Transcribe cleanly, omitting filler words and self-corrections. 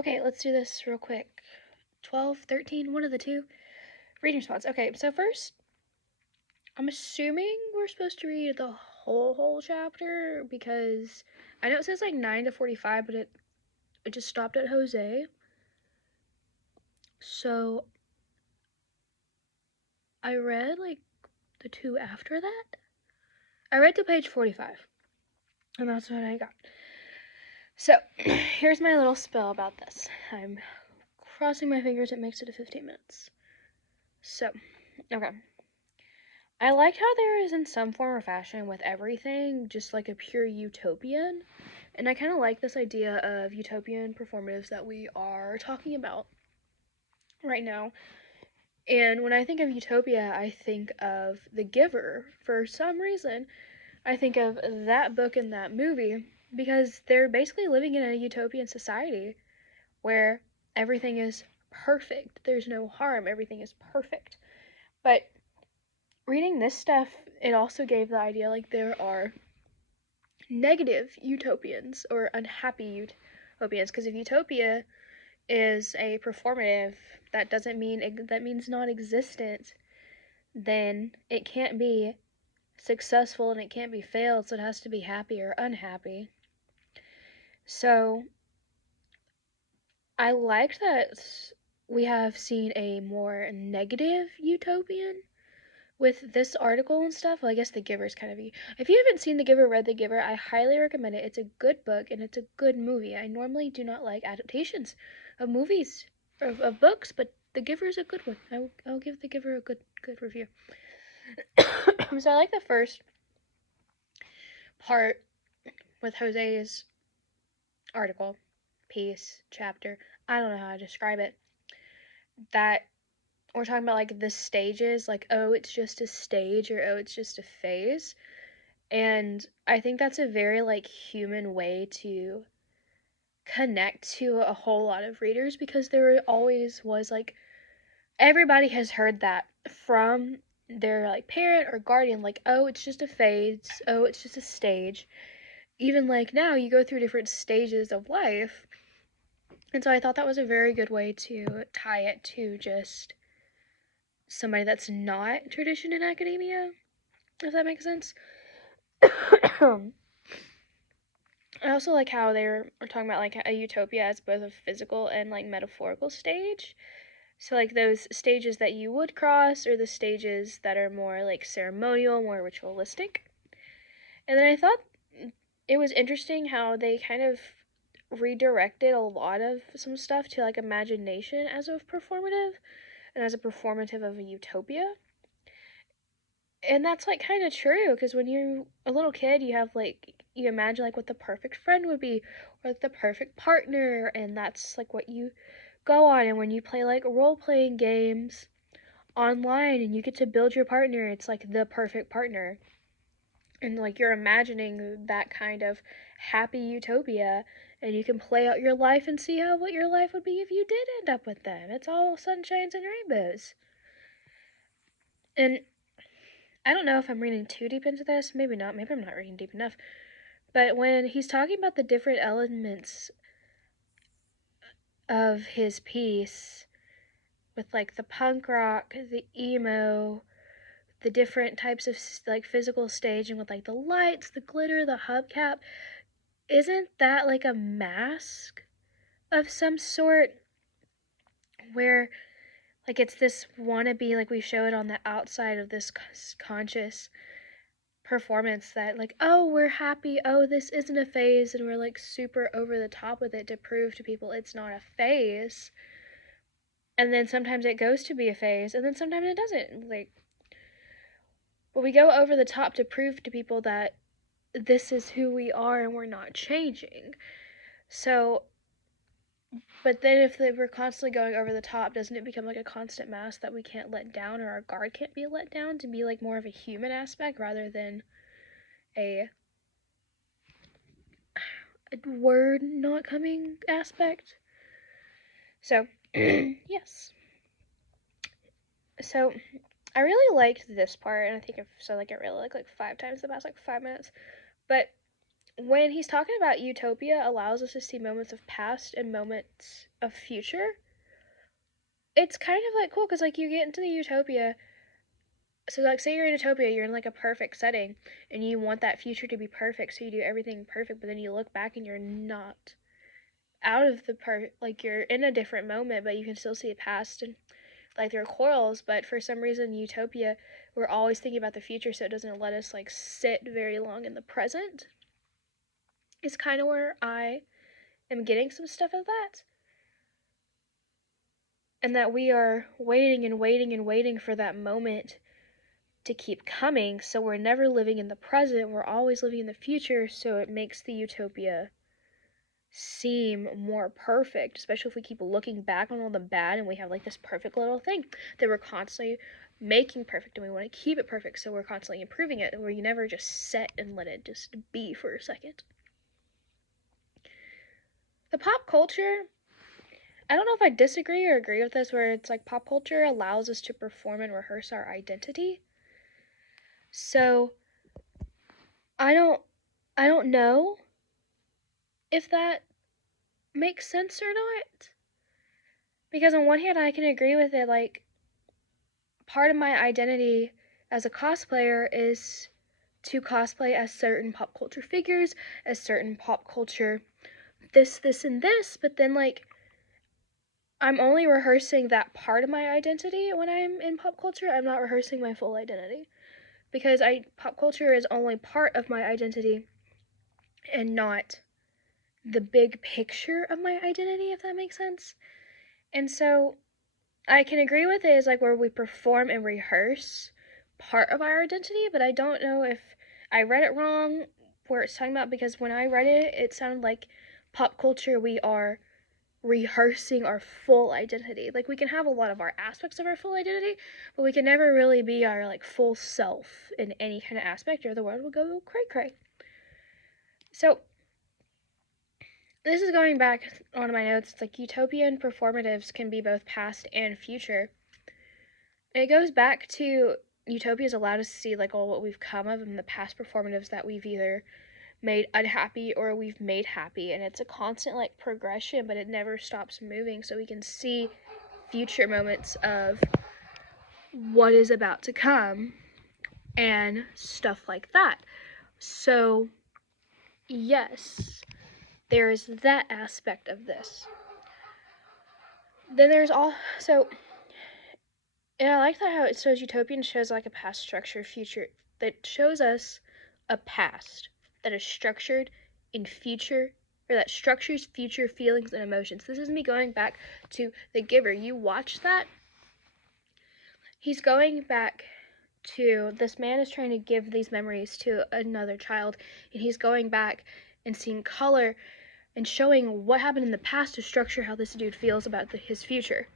Okay, let's do this real quick. 12, 13, one of the two. Reading spots. Okay, so first, I'm assuming we're supposed to read the whole chapter because I know it says like 9 to 45, but it just stopped at Jose. So I read like the two after that. I read to page 45, and that's what I got. So here's my little spill about this. I'm crossing my fingers it makes it to 15 minutes. So, okay. I liked how there is, in some form or fashion, with everything, just like a pure utopian. And I kind of like this idea of utopian performatives that we are talking about right now. And when I think of utopia, I think of The Giver. For some reason, I think of that book and that movie because they're basically living in a utopian society where everything is perfect. There's no harm, everything is perfect. But reading this stuff, it also gave the idea like there are negative utopians or unhappy utopians, because if utopia is a performative that means non-existent, then it can't be successful and it can't be failed, so it has to be happy or unhappy. So I liked that we have seen a more negative utopian with this article and stuff. Well, I guess The Giver is kind of if you haven't seen The Giver, read The Giver, I highly recommend it. It's a good book and it's a good movie. I normally do not like adaptations of movies or of books, but The Giver is a good one. I'll give The Giver a good review. So I like the first part with Jose's article, piece, chapter. I don't know how to describe it. That we're talking about like the stages, like, oh, it's just a stage, or oh, it's just a phase. And I think that's a very like human way to connect to a whole lot of readers, because there always was like everybody has heard that from their like parent or guardian, like, oh, it's just a phase, oh, it's just a stage. Even like now you go through different stages of life. And so I thought that was a very good way to tie it to just somebody that's not tradition in academia, if that makes sense. I also like how they're talking about like a utopia as both a physical and like metaphorical stage. So like those stages that you would cross, or the stages that are more like ceremonial, more ritualistic. And then I thought it was interesting how they kind of redirected a lot of some stuff to like imagination as a performative and as a performative of a utopia. And that's like kind of true, because when you're a little kid, you have like you imagine like what the perfect friend would be, or like the perfect partner, and that's like what you go on. And when you play like role playing games online and you get to build your partner, it's like the perfect partner, and like you're imagining that kind of happy utopia, and you can play out your life and see how what your life would be if you did end up with them. It's all sunshines and rainbows. And I don't know if I'm reading too deep into this. Maybe not. Maybe I'm not reading deep enough. But when he's talking about the different elements of his piece, with like the punk rock, the emo, the different types of like physical staging with like the lights, the glitter, the hubcap, isn't that like a mask of some sort, where like it's this wannabe, like we show it on the outside of this conscious performance that like, oh, we're happy, oh, this isn't a phase, and we're like super over the top with it to prove to people it's not a phase. And then sometimes it goes to be a phase, and then sometimes it doesn't, like, but we go over the top to prove to people that this is who we are and we're not changing. So, but then if we're constantly going over the top, doesn't it become like a constant mask that we can't let down, or our guard can't be let down, to be like more of a human aspect rather than a word not coming aspect? So, yes. So, I really liked this part, and I think I've said like it really like 5 times the past like 5 minutes. But when he's talking about utopia allows us to see moments of past and moments of future, it's kind of like cool because like you get into the utopia. So like say you're in utopia, you're in like a perfect setting and you want that future to be perfect, so you do everything perfect, but then you look back and you're not out of the like you're in a different moment, but you can still see the past and like there are quarrels, but for some reason utopia, we're always thinking about the future, so it doesn't let us like sit very long in the present. Is kind of where I am getting some stuff of that. And that we are waiting and waiting and waiting for that moment to keep coming, so we're never living in the present, we're always living in the future, so it makes the utopia seem more perfect, especially if we keep looking back on all the bad and we have like this perfect little thing that we're constantly making perfect and we want to keep it perfect, so we're constantly improving it, where you never just sit and let it just be for a second. The pop culture, I don't know if I disagree or agree with this, where it's like pop culture allows us to perform and rehearse our identity. So I don't know if that makes sense or not. Because on one hand I can agree with it, like part of my identity as a cosplayer is to cosplay as certain pop culture figures, as certain pop culture this, and this, but then like I'm only rehearsing that part of my identity when I'm in pop culture. I'm not rehearsing my full identity. Because pop culture is only part of my identity and not the big picture of my identity, if that makes sense. And so I can agree with it as like where we perform and rehearse part of our identity, but I don't know if I read it wrong where it's talking about, because when I read it, it sounded like pop culture, we are rehearsing our full identity. Like we can have a lot of our aspects of our full identity, but we can never really be our like full self in any kind of aspect, or the world will go cray cray. So this is going back on my notes. It's like utopian performatives can be both past and future. And it goes back to utopia's allowed us to see like all what we've come of in the past performatives that we've either made unhappy or we've made happy, and it's a constant like progression, but it never stops moving, so we can see future moments of what is about to come and stuff like that. So yes, there is that aspect of this. Then there's also, and I like that how it shows utopian shows like a past structure, future, that shows us a past that is structured in future, or that structures future feelings and emotions. This is me going back to The Giver. You watch that, he's going back to, this man is trying to give these memories to another child, and he's going back and seeing color and showing what happened in the past to structure how this dude feels about his future.